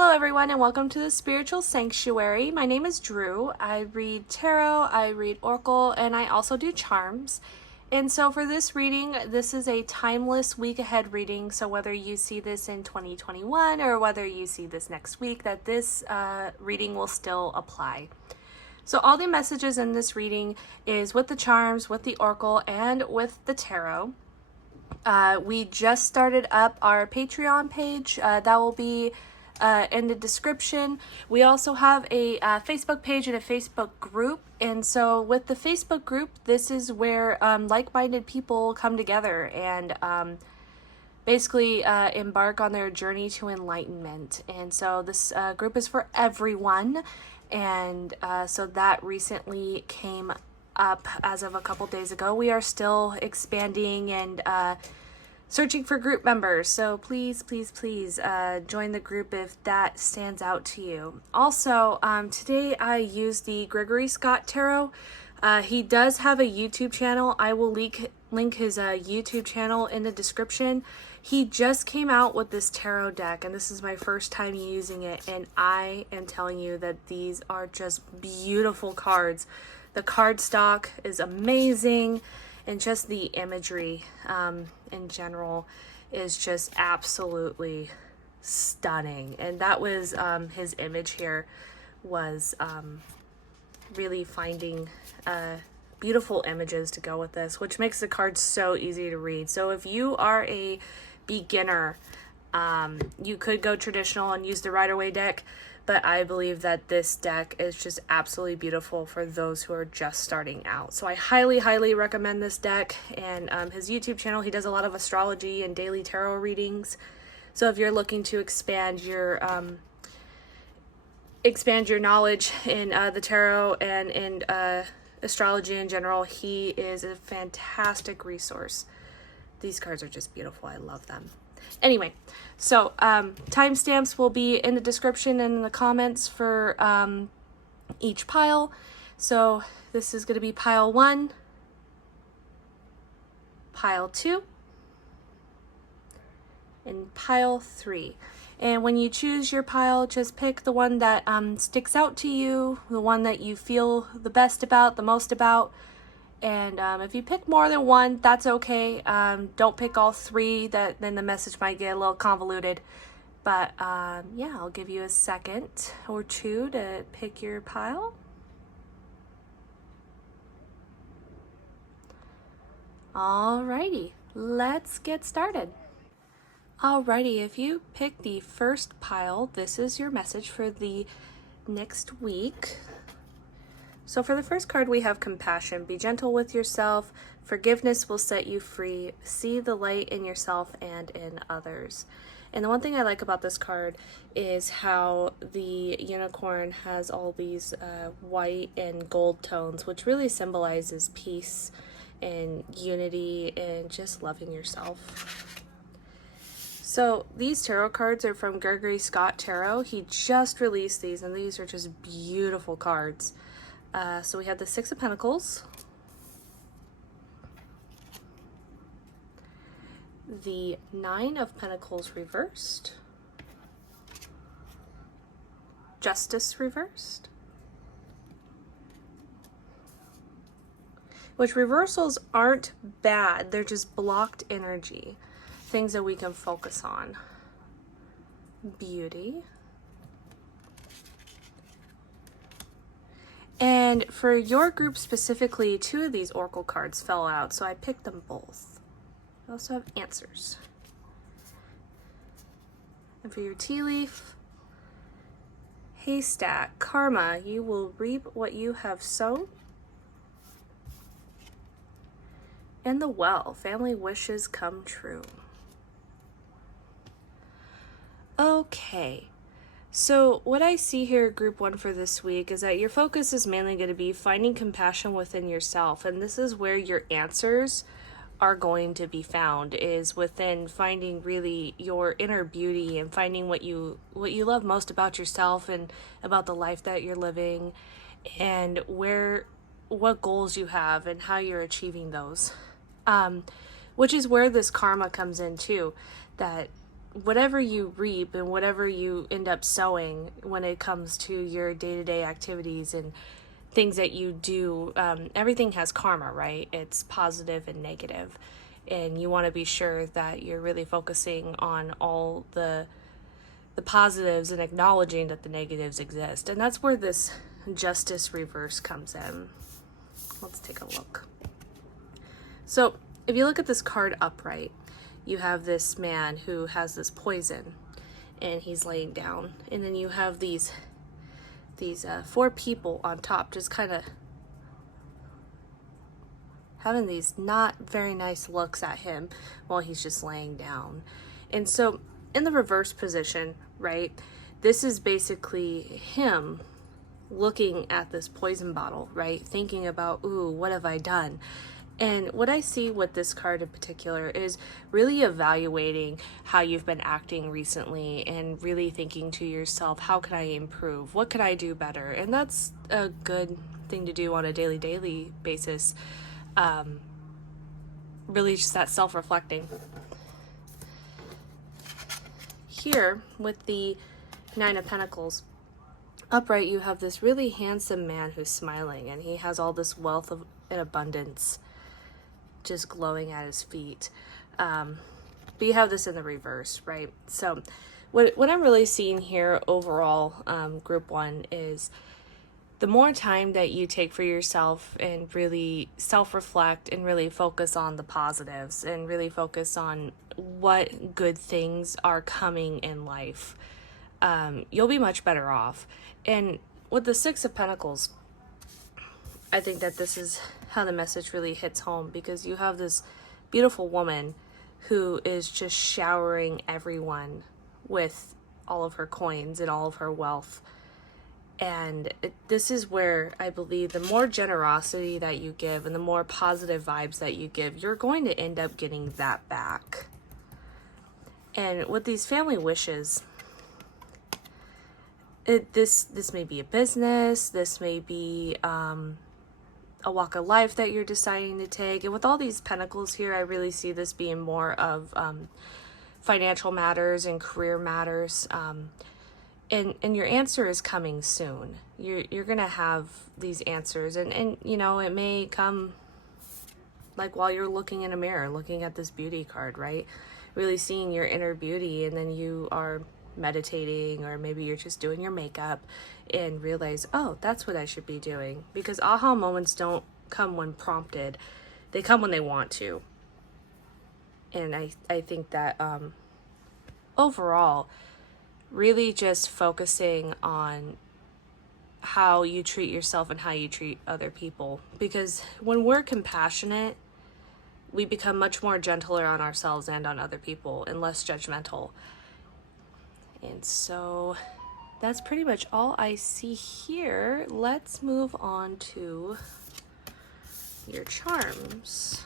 Hello everyone and welcome to the Spiritual Sanctuary. My name is Drew. I read tarot, I read oracle, and I also do charms. And so for this reading, this is a timeless week ahead reading. So whether you see this in 2021 or whether you see this next week, that this reading will still apply. So all the messages in this reading is with the charms, with the oracle, and with the tarot. We just started up our Patreon page. That will be in the description. We also have a Facebook page and a Facebook group. And so with the Facebook group, this is where like-minded people come together and basically embark on their journey to enlightenment. And so this group is for everyone. And so that recently came up as of a couple days ago. We are still expanding and searching for group members, so please join the group if that stands out to you. Also, today I used the Greggory Tarot. He does have a YouTube channel. I will link his YouTube channel in the description. He just came out with this tarot deck, and this is my first time using it, and I am telling you that these are just beautiful cards. The card stock is amazing, and just the imagery in general is just absolutely stunning. And that was his image here was really finding beautiful images to go with this, which makes the cards so easy to read. So if you are a beginner, you could go traditional and use the Rider-Waite deck, but I believe that this deck is just absolutely beautiful for those who are just starting out. So I highly recommend this deck. And his YouTube channel, he does a lot of astrology and daily tarot readings. So if you're looking to expand your knowledge in the tarot and in astrology in general, he is a fantastic resource. These cards are just beautiful. I love them. Anyway, so timestamps will be in the description and in the comments for each pile. So this is going to be pile 1, pile 2, and pile 3. And when you choose your pile, just pick the one that sticks out to you, the one that you feel the best about, the most about. And if you pick more than one, that's okay. Don't pick all 3, then the message might get a little convoluted. But yeah, I'll give you a second or two to pick your pile. Alrighty, let's get started. Alrighty, if you pick the first pile, this is your message for the next week. So for the first card, we have compassion. Be gentle with yourself. Forgiveness will set you free. See the light in yourself and in others. And the one thing I like about this card is how the unicorn has all these white and gold tones, which really symbolizes peace and unity and just loving yourself. So these tarot cards are from Greggory Tarot. He just released these, and these are just beautiful cards. So we have the 6 of Pentacles, the 9 of Pentacles reversed, Justice reversed, which reversals aren't bad, they're just blocked energy, things that we can focus on. Beauty. And for your group specifically, 2 of these oracle cards fell out, so I picked them both. I also have answers. And for your tea leaf, haystack, karma, you will reap what you have sown. And the well, family wishes come true. Okay. So what I see here, group 1 for this week, is that your focus is mainly going to be finding compassion within yourself. And this is where your answers are going to be found, is within finding really your inner beauty and finding what you love most about yourself and about the life that you're living, and what goals you have and how you're achieving those. Which is where this karma comes in too, that whatever you reap and whatever you end up sowing when it comes to your day-to-day activities and things that you do, everything has karma, right? It's positive and negative. And you want to be sure that you're really focusing on all the positives and acknowledging that the negatives exist. And that's where this justice reverse comes in. Let's take a look. So if you look at this card upright, you have this man who has this poison and he's laying down. And then you have these 4 people on top just kind of having these not very nice looks at him while he's just laying down. And so in the reverse position, right, this is basically him looking at this poison bottle, right, thinking about, ooh, what have I done? And what I see with this card in particular is really evaluating how you've been acting recently and really thinking to yourself, how can I improve? What could I do better? And that's a good thing to do on a daily basis. Really just that self-reflecting. Here with the 9 of Pentacles upright, you have this really handsome man who's smiling, and he has all this wealth and abundance just glowing at his feet. But you have this in the reverse, right? So what I'm really seeing here overall, group 1, is the more time that you take for yourself and really self-reflect and really focus on the positives and really focus on what good things are coming in life, you'll be much better off. And with the 6 of Pentacles, I think that this is how the message really hits home, because you have this beautiful woman who is just showering everyone with all of her coins and all of her wealth. And this is where I believe the more generosity that you give and the more positive vibes that you give, you're going to end up getting that back. And with these family wishes, this may be a business, this may be a walk of life that you're deciding to take. And with all these pentacles here, I really see this being more of financial matters and career matters. And your answer is coming soon. You're gonna have these answers, and you know, it may come like while you're looking in a mirror, looking at this beauty card, right? Really seeing your inner beauty, and then you are meditating, or maybe you're just doing your makeup and realize, oh, that's what I should be doing. Because aha moments don't come when prompted, they come when they want to. And I think that overall, really just focusing on how you treat yourself and how you treat other people. Because when we're compassionate, we become much more gentler on ourselves and on other people, and less judgmental. And so that's pretty much all I see here. Let's move on to your charms.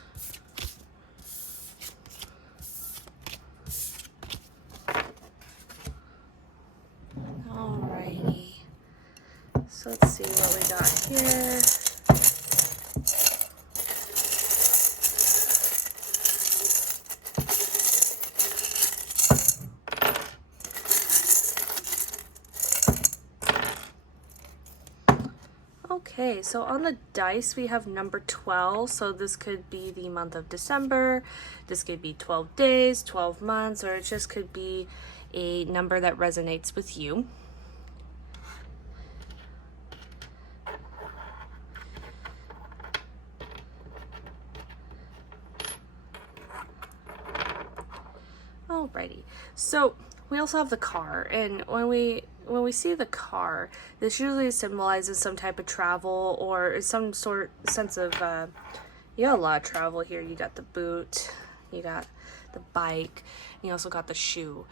Alrighty. So let's see what we got here. Okay, so on the dice we have number 12, so this could be the month of December, this could be 12 days, 12 months, or it just could be a number that resonates with you. Alrighty, so we also have the car, and when we see the car, this usually symbolizes some type of travel or some sense of, you got a lot of travel here. You got the boot, you got the bike, and you also got the shoe.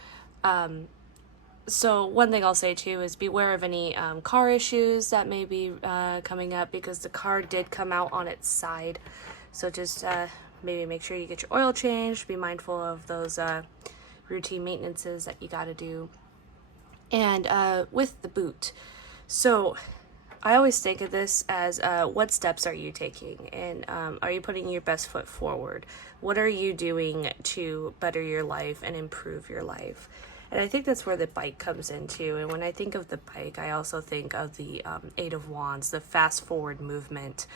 So one thing I'll say too is beware of any car issues that may be coming up, because the car did come out on its side. So just maybe make sure you get your oil changed, be mindful of those routine maintenances that you got to do. And with the boot, so I always think of this as what steps are you taking, and are you putting your best foot forward? What are you doing to better your life and improve your life? And I think that's where the bike comes into. And when I think of the bike, I also think of the Eight of Wands, the fast forward movement,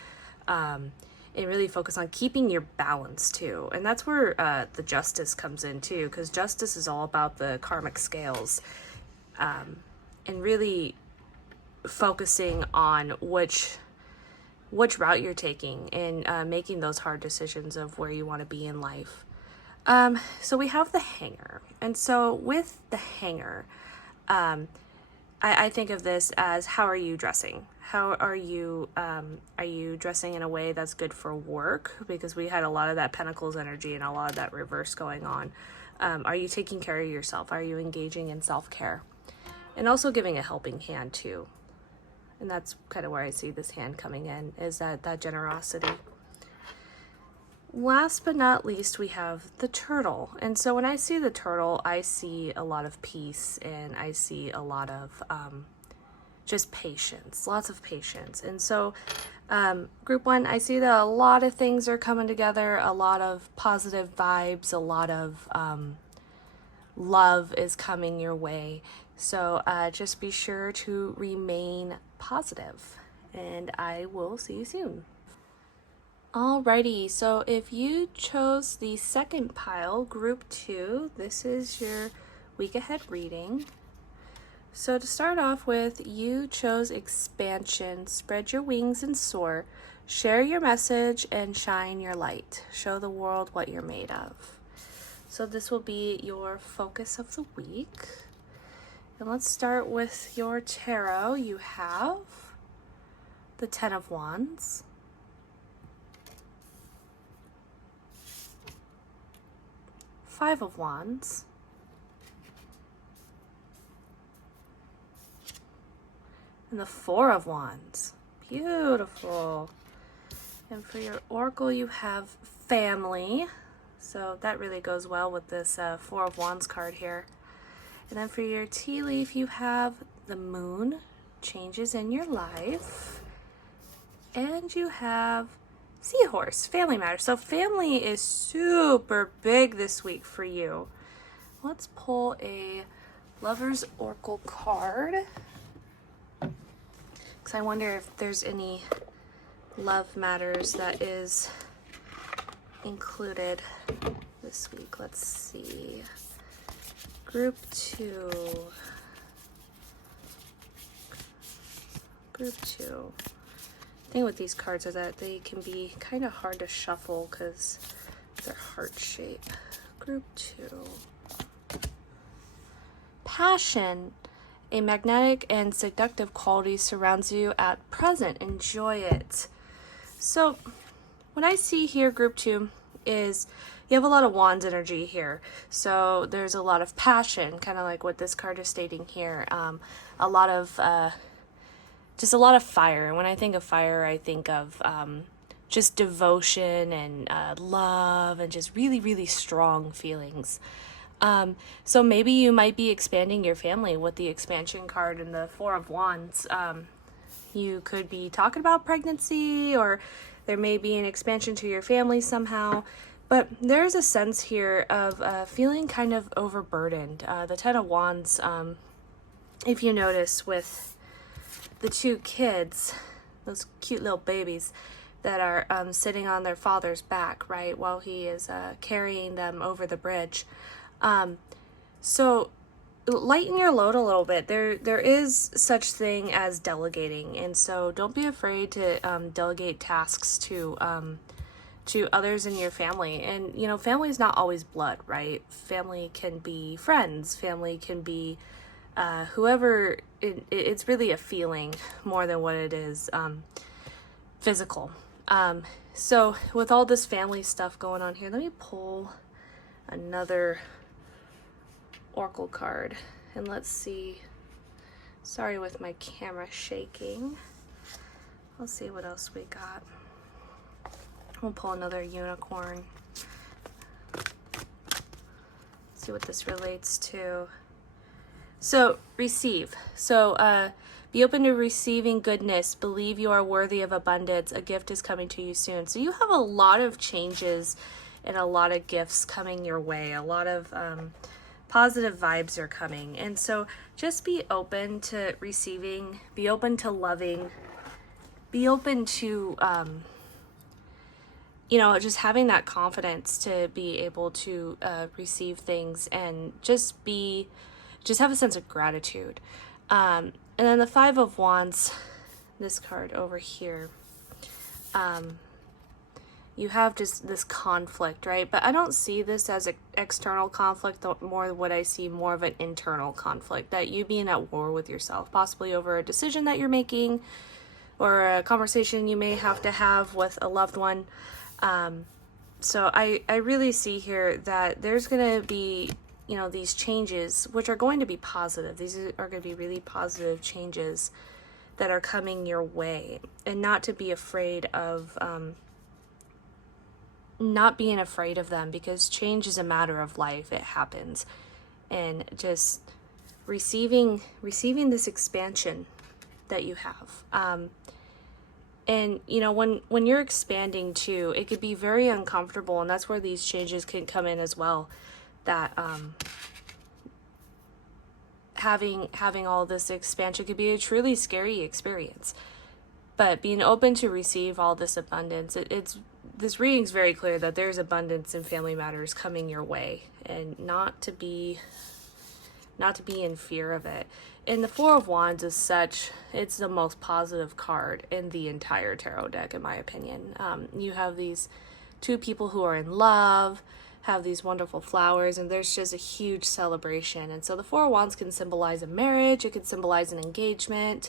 and really focus on keeping your balance too. And that's where the Justice comes in too, because Justice is all about the karmic scales, and really focusing on which route you're taking, and making those hard decisions of where you want to be in life. So we have the Hanger. And so with the Hanger, I think of this as, how are you dressing? How are you dressing in a way that's good for work? Because we had a lot of that Pentacles energy and a lot of that reverse going on. Are you taking care of yourself? Are you engaging in self-care? And also giving a helping hand too. And that's kind of where I see this hand coming in, is that generosity. Last but not least, we have the Turtle. And so when I see the Turtle, I see a lot of peace, and I see a lot of just patience, lots of patience. And so group 1, I see that a lot of things are coming together, a lot of positive vibes, a lot of love is coming your way. So just be sure to remain positive, and I will see you soon. Alrighty, so if you chose the second pile, group 2, this is your week ahead reading. So to start off with, you chose expansion. Spread your wings and soar. Share your message and shine your light. Show the world what you're made of. So this will be your focus of the week. And let's start with your tarot. You have the Ten of Wands, Five of Wands, and the Four of Wands. Beautiful. And for your Oracle, you have family. So that really goes well with this Four of Wands card here. And then for your tea leaf, you have the Moon, changes in your life. And you have Seahorse, family matters. So family is super big this week for you. Let's pull a Lover's Oracle card, because I wonder if there's any love matters that is included this week. Let's see. Group 2. Group 2. The thing with these cards is that they can be kind of hard to shuffle because they're heart shape. Group 2. Passion. A magnetic and seductive quality surrounds you at present. Enjoy it. So what I see here, group 2, is you have a lot of Wands energy here. So there's a lot of passion, kind of like what this card is stating here. A lot of just a lot of fire. And when I think of fire, I think of just devotion and love and just really, really strong feelings. So maybe you might be expanding your family with the expansion card and the Four of Wands. You could be talking about pregnancy, or there may be an expansion to your family somehow. But there's a sense here of feeling kind of overburdened. The Ten of Wands, if you notice with the two kids, those cute little babies that are sitting on their father's back, right, while he is carrying them over the bridge. So lighten your load a little bit. There is such thing as delegating, and so don't be afraid to delegate tasks to others in your family. And you know, family is not always blood, right? Family can be friends, family can be whoever. It's really a feeling more than what it is physical. So with all this family stuff going on here, let me pull another Oracle card and let's see. Sorry with my camera shaking. Let's see what else we got. We'll pull another unicorn. See what this relates to. So receive. So Be open to receiving goodness. Believe you are worthy of abundance. A gift is coming to you soon. So you have a lot of changes and a lot of gifts coming your way. A lot of positive vibes are coming. And so just be open to receiving, be open to loving, be open to, just having that confidence to be able to receive things, and just have a sense of gratitude. And then the Five of Wands, this card over here, you have just this conflict, right? But I don't see this as an external conflict, more what I see more of an internal conflict, that you being at war with yourself, possibly over a decision that you're making or a conversation you may have to have with a loved one. So I really see here that there's going to be, these changes, which are going to be positive. These are going to be really positive changes that are coming your way, and not to be afraid of, not being afraid of them, because change is a matter of life. It happens. And just receiving this expansion that you have. And, when you're expanding too, it could be very uncomfortable, and that's where these changes can come in as well. That having all this expansion could be a truly scary experience. But being open to receive all this abundance, this reading's very clear that there's abundance in family matters coming your way, and not to be in fear of it. And the Four of Wands is it's the most positive card in the entire tarot deck, in my opinion. You have these two people who are in love, have these wonderful flowers, and there's just a huge celebration. And so the Four of Wands can symbolize a marriage, it could symbolize an engagement.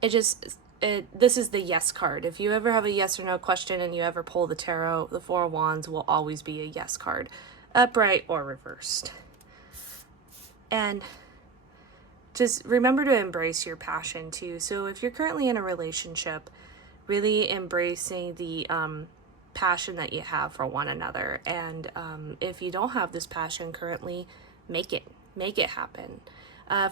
This is the yes card. If you ever have a yes or no question and you ever pull the tarot, the Four of Wands will always be a yes card, upright or reversed. And just remember to embrace your passion too. So if you're currently in a relationship, really embracing the passion that you have for one another. And if you don't have this passion currently, make it happen.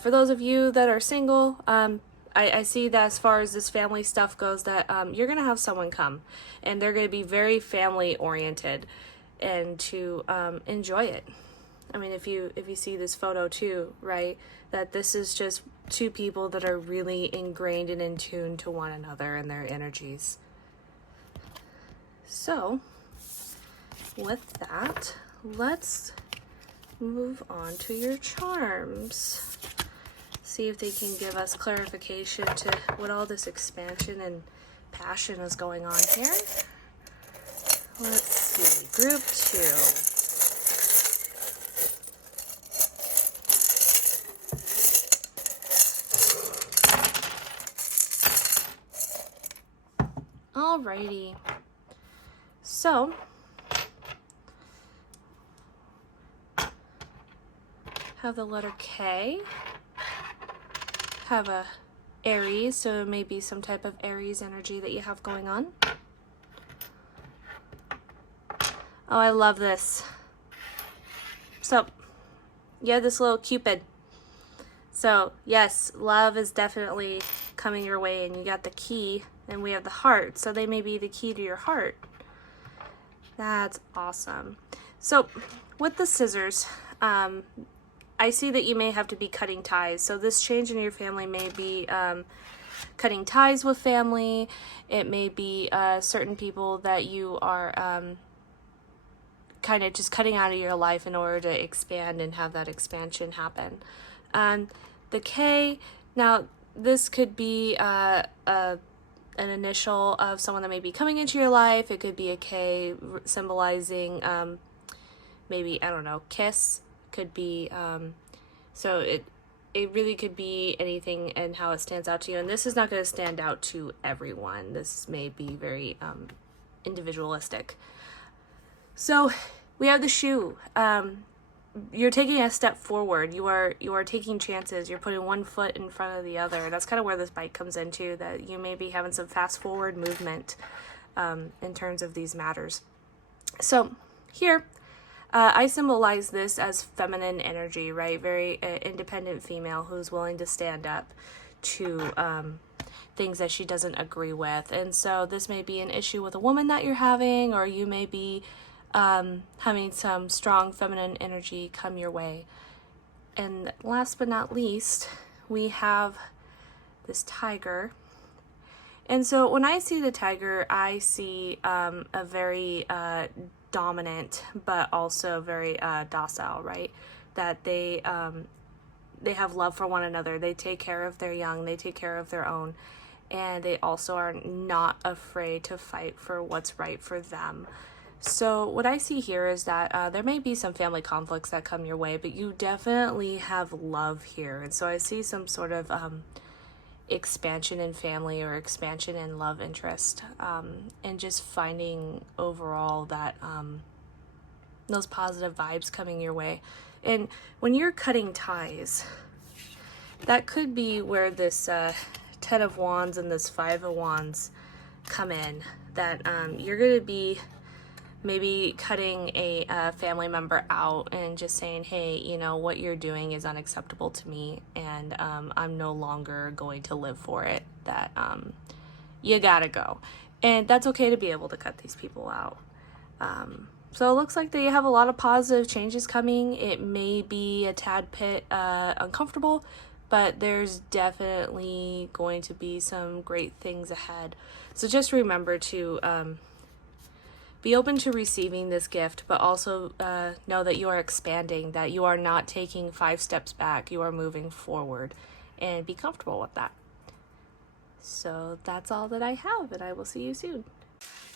For those of you that are single, I see that as far as this family stuff goes, that you're going to have someone come, and they're going to be very family oriented, and to enjoy it. I mean, if you see this photo too, right, that this is just two people that are really ingrained and in tune to one another and their energies. So with that, let's move on to your charms. See if they can give us clarification to what all this expansion and passion is going on here. Let's see, group 2. Alrighty, so have the letter K, have a Aries, so it may be some type of Aries energy that you have going on. Oh, I love this. So you have this little Cupid. So yes, love is definitely coming your way, and you got the key, and we have the heart, so they may be the key to your heart. That's awesome. So with the scissors, I see that you may have to be cutting ties. So this change in your family may be cutting ties with family. It may be certain people that you are kind of just cutting out of your life in order to expand and have that expansion happen. The K, now this could be an initial of someone that may be coming into your life. It could be a K symbolizing maybe, I don't know, kiss. Could be, so it really could be anything and how it stands out to you. And this is not going to stand out to everyone. This may be very individualistic. So we have the shoe. You're taking a step forward. You are taking chances. You're putting one foot in front of the other. That's kind of where this bike comes into, that you may be having some fast forward movement in terms of these matters. So here, I symbolize this as feminine energy, right? Very independent female who's willing to stand up to things that she doesn't agree with. And so this may be an issue with a woman that you're having, or you may be having some strong feminine energy come your way. And last but not least, we have this tiger. And so when I see the tiger, I see a very dominant, but also very docile, right? That they have love for one another. They take care of their young. They take care of their own. And they also are not afraid to fight for what's right for them. So what I see here is that there may be some family conflicts that come your way, but you definitely have love here. And so I see some sort of expansion in family or expansion in love interest, and just finding overall that those positive vibes coming your way. And when you're cutting ties, that could be where this 10 of Wands and this 5 of Wands come in, that you're going to be maybe cutting a family member out and just saying, hey, you know, what you're doing is unacceptable to me, and I'm no longer going to live for it, that you gotta go. And that's okay to be able to cut these people out. So it looks like they have a lot of positive changes coming. It may be a tad bit uncomfortable, but there's definitely going to be some great things ahead. So just remember to be open to receiving this gift, but also know that you are expanding, that you are not taking 5 steps back, you are moving forward, and be comfortable with that. So that's all that I have, and I will see you soon.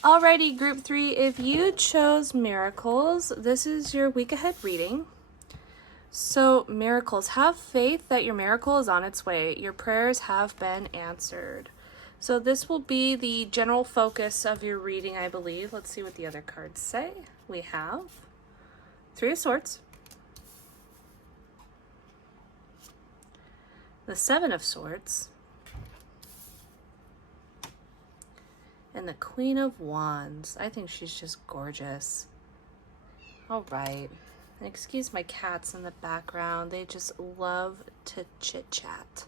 Alrighty, group 3, if you chose miracles, this is your week ahead reading. So miracles, have faith that your miracle is on its way. Your prayers have been answered. So this will be the general focus of your reading, I believe. Let's see what the other cards say. We have 3 of Swords, the 7 of Swords, and the Queen of Wands. I think she's just gorgeous. All right. Excuse my cats in the background. They just love to chit-chat.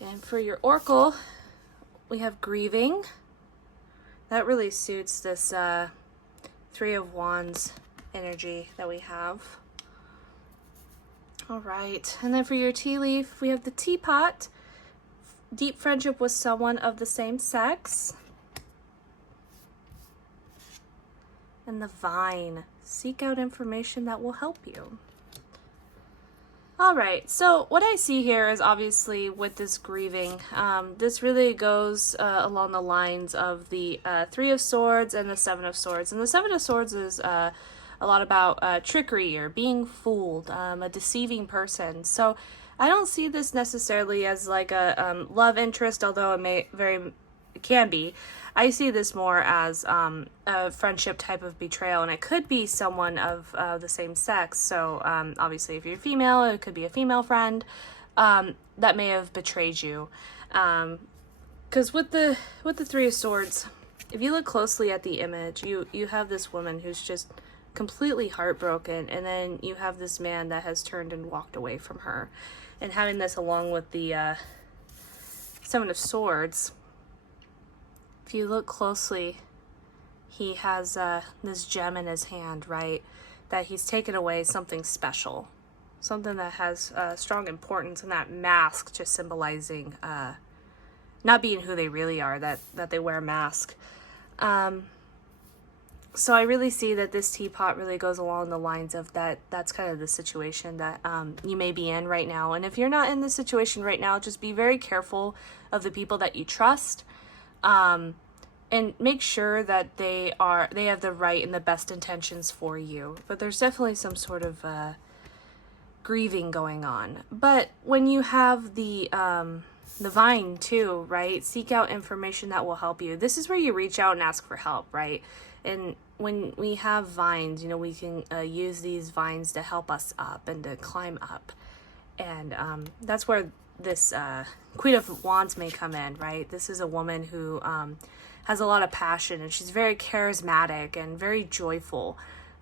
And for your oracle, we have grieving. That really suits this 3 of Wands energy that we have. All right. And then for your tea leaf, we have the teapot. Deep friendship with someone of the same sex. And the vine. Seek out information that will help you. All right, so what I see here is obviously with this grieving, this really goes along the lines of the 3 of Swords and the 7 of Swords. And the 7 of Swords is a lot about trickery or being fooled, a deceiving person. So I don't see this necessarily as like a love interest, although it can be. I see this more as a friendship type of betrayal, and it could be someone of the same sex. So obviously if you're female, it could be a female friend that may have betrayed you. Because with the 3 of Swords, if you look closely at the image, you have this woman who's just completely heartbroken, and then you have this man that has turned and walked away from her. And having this along with the 7 of Swords, if you look closely, he has this gem in his hand, right? That he's taken away something special. Something that has strong importance, and that mask just symbolizing not being who they really are, that they wear a mask. So I really see that this teapot really goes along the lines of that's kind of the situation that you may be in right now. And if you're not in this situation right now, just be very careful of the people that you trust. And make sure that they have the right and the best intentions for you. But there's definitely some sort of grieving going on. But when you have the vine too, right? Seek out information that will help you. This is where you reach out and ask for help, right? And when we have vines, you know, we can use these vines to help us up and to climb up. And that's where this Queen of Wands may come in, right? This is a woman who has a lot of passion, and she's very charismatic and very joyful.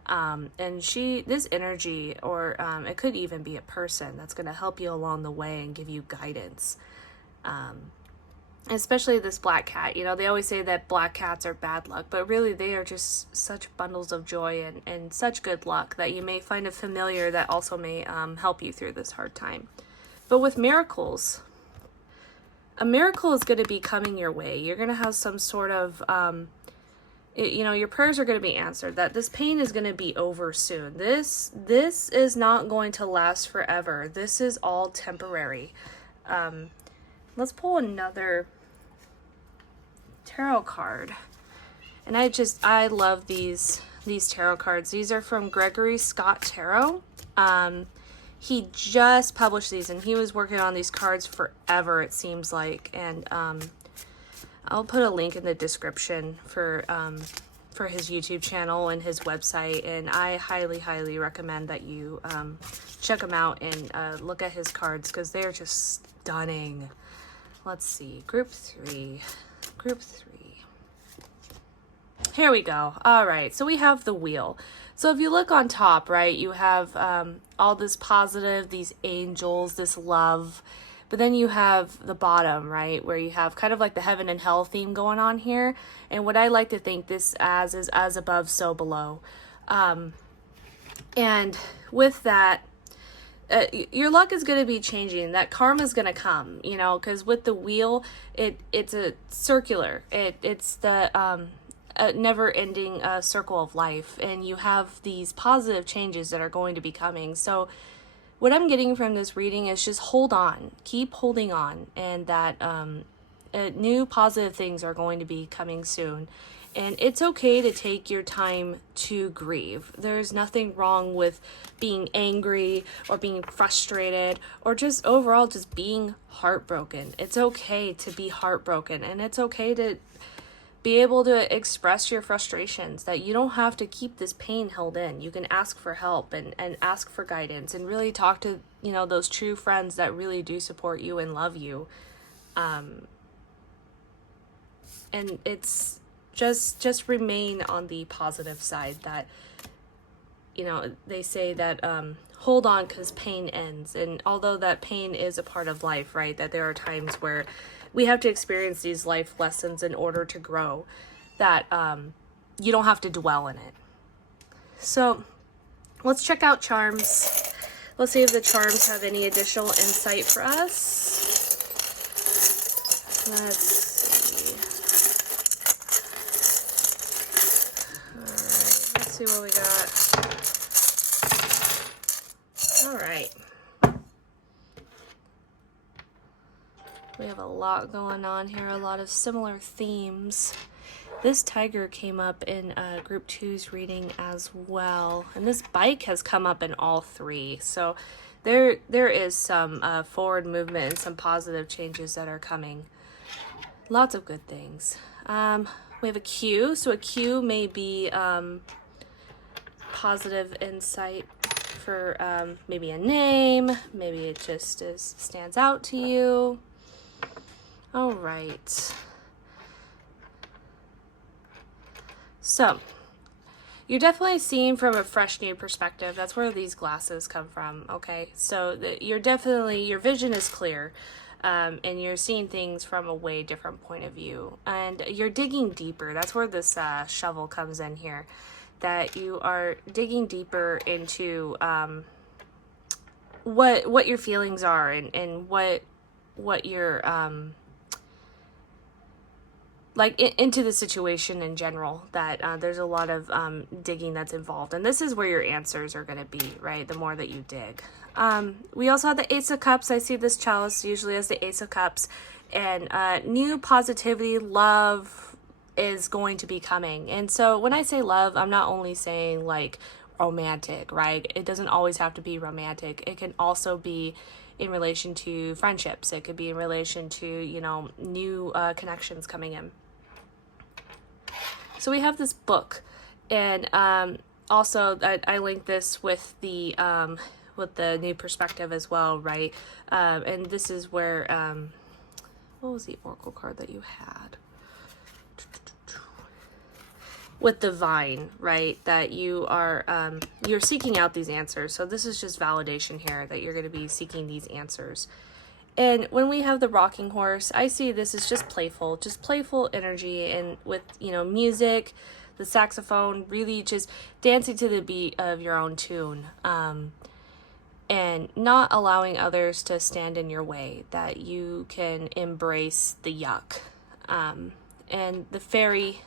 And this energy, or it could even be a person that's going to help you along the way and give you guidance. Especially this black cat. You know, they always say that black cats are bad luck, but really they are just such bundles of joy and such good luck that you may find a familiar that also may help you through this hard time. But with miracles, a miracle is going to be coming your way. You're going to have some sort of, your prayers are going to be answered, that this pain is going to be over soon. This is not going to last forever. This is all temporary. Let's pull another tarot card. And I love these tarot cards. These are from Greggory Scott Tarot. He just published these, and he was working on these cards forever, it seems like. And I'll put a link in the description for his YouTube channel and his website. And I highly, highly recommend that you check him out and look at his cards, because they're just stunning. Let's see, group three. Here we go. All right, so we have the wheel. So if you look on top, right, you have all this positive, these angels, this love, but then you have the bottom, right, where you have kind of like the heaven and hell theme going on here. And what I like to think this as is as above, so below. And with that, your luck is going to be changing. That karma is going to come, you know, because with the wheel, it's a circular. It's the a never-ending circle of life, and you have these positive changes that are going to be coming. So what I'm getting from this reading is just hold on, keep holding on, and that new positive things are going to be coming soon. And it's okay to take your time to grieve. There's nothing wrong with being angry or being frustrated or just overall just being heartbroken. It's okay to be heartbroken, and it's okay to be able to express your frustrations, that you don't have to keep this pain held in. You can ask for help and ask for guidance and really talk to, you know, those true friends that really do support you and love you. And it's just remain on the positive side, that, you know, they say that hold on because pain ends. And although that pain is a part of life, right, that there are times where we have to experience these life lessons in order to grow, that you don't have to dwell in it. So let's check out charms. Let's see if the charms have any additional insight for us. Let's see. All right, let's see what we got. All right. We have a lot going on here, a lot of similar themes. This tiger came up in group 2's reading as well. And this bike has come up in all three. So there is some forward movement and some positive changes that are coming. Lots of good things. We have a Q. So a Q may be positive insight for maybe a name. Maybe it just stands out to you. All right. So you're definitely seeing from a fresh new perspective. That's where these glasses come from. Okay. So your vision is clear, and you're seeing things from a way different point of view, and you're digging deeper. That's where this shovel comes in here, that you are digging deeper into what your feelings are, and what your into the situation in general, that there's a lot of digging that's involved. And this is where your answers are going to be, right? The more that you dig. We also have the Ace of Cups. I see this chalice usually as the Ace of Cups. And new positivity, love is going to be coming. And so when I say love, I'm not only saying like romantic, right? It doesn't always have to be romantic. It can also be in relation to friendships. It could be in relation to, you know, new connections coming in. So we have this book, and also I linked this with the new perspective as well, right? And this is where what was the oracle card that you had? with divine, right? That you are you're seeking out these answers. So this is just validation here that you're going to be seeking these answers. And when we have the rocking horse, I see this as just playful energy, and with, you know, music, the saxophone, really just dancing to the beat of your own tune, and not allowing others to stand in your way, that you can embrace the yuck. And the fairy,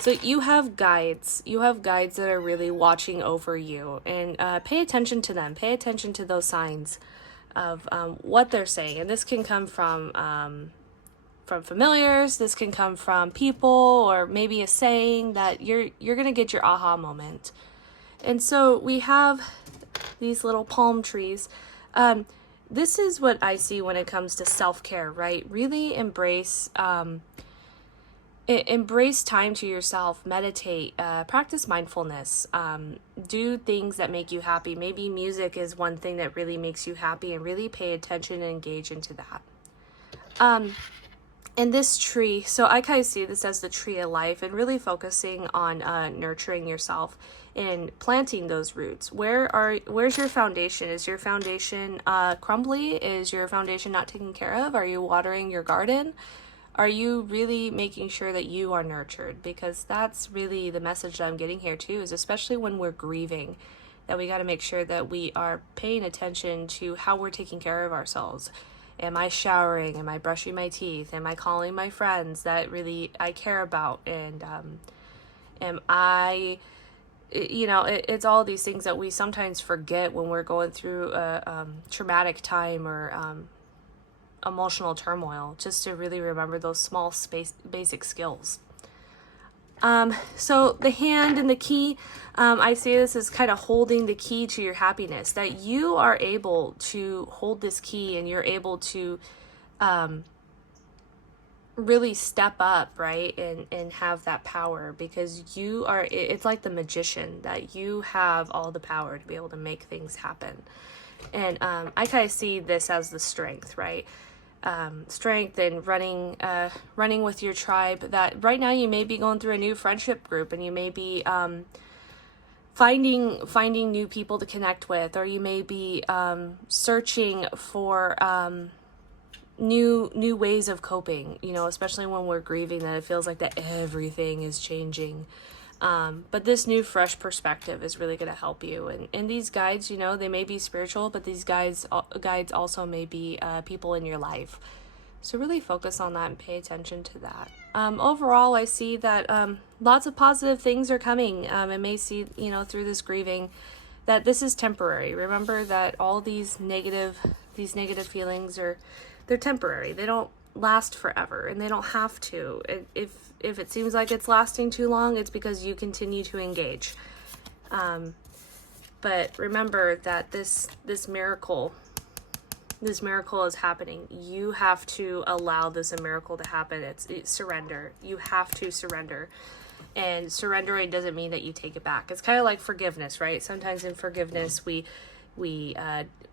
so you have guides that are really watching over you, and pay attention to them, pay attention to those signs of what they're saying. And this can come from familiars, this can come from people, or maybe a saying that you're gonna get your aha moment. And so we have these little palm trees. This is what I see when it comes to self-care, right? Really embrace time to yourself, meditate, practice mindfulness, do things that make you happy. Maybe music is one thing that really makes you happy, and really pay attention and engage into that. And this tree, so I kind of see this as the tree of life, and really focusing on nurturing yourself and planting those roots. Where's your foundation? Is your foundation crumbly? Is your foundation not taken care of? Are you watering your garden? Are you really making sure that you are nurtured? Because that's really the message that I'm getting here too, is especially when we're grieving, that we got to make sure that we are paying attention to how we're taking care of ourselves. Am I showering? Am I brushing my teeth? Am I calling my friends that really I care about? And am I, you know, it's all these things that we sometimes forget when we're going through a traumatic time, or emotional turmoil, just to really remember those small basic skills. So the hand and the key, I see this as kind of holding the key to your happiness, that you are able to hold this key, and you're able to really step up, right? And have that power, because you are, it's like the magician, that you have all the power to be able to make things happen. And I kind of see this as the strength, right? Strength and running with your tribe, that right now you may be going through a new friendship group, and you may be finding new people to connect with, or you may be searching for new ways of coping, you know, especially when we're grieving, that it feels like that everything is changing. But this new fresh perspective is really going to help you. And these guides, you know, they may be spiritual, but these guides also may be people in your life. So really focus on that and pay attention to that. Overall, I see that lots of positive things are coming. I may see, you know, through this grieving, that this is temporary. Remember that all these negative feelings they're temporary. They don't last forever, and they don't have to. If it seems like it's lasting too long, it's because you continue to engage. But remember that this miracle is happening. You have to allow this miracle to happen. It's surrender. You have to surrender. And surrendering doesn't mean that you take it back. It's kind of like forgiveness, right? Sometimes in forgiveness, we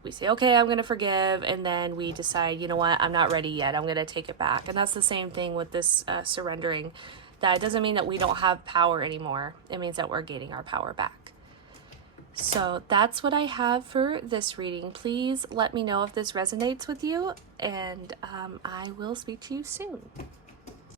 say, okay, I'm going to forgive, and then we decide, you know what, I'm not ready yet, I'm going to take it back. And that's the same thing with this surrendering. That doesn't mean that we don't have power anymore. It means that we're gaining our power back. So that's what I have for this reading. Please let me know if this resonates with you, and I will speak to you soon.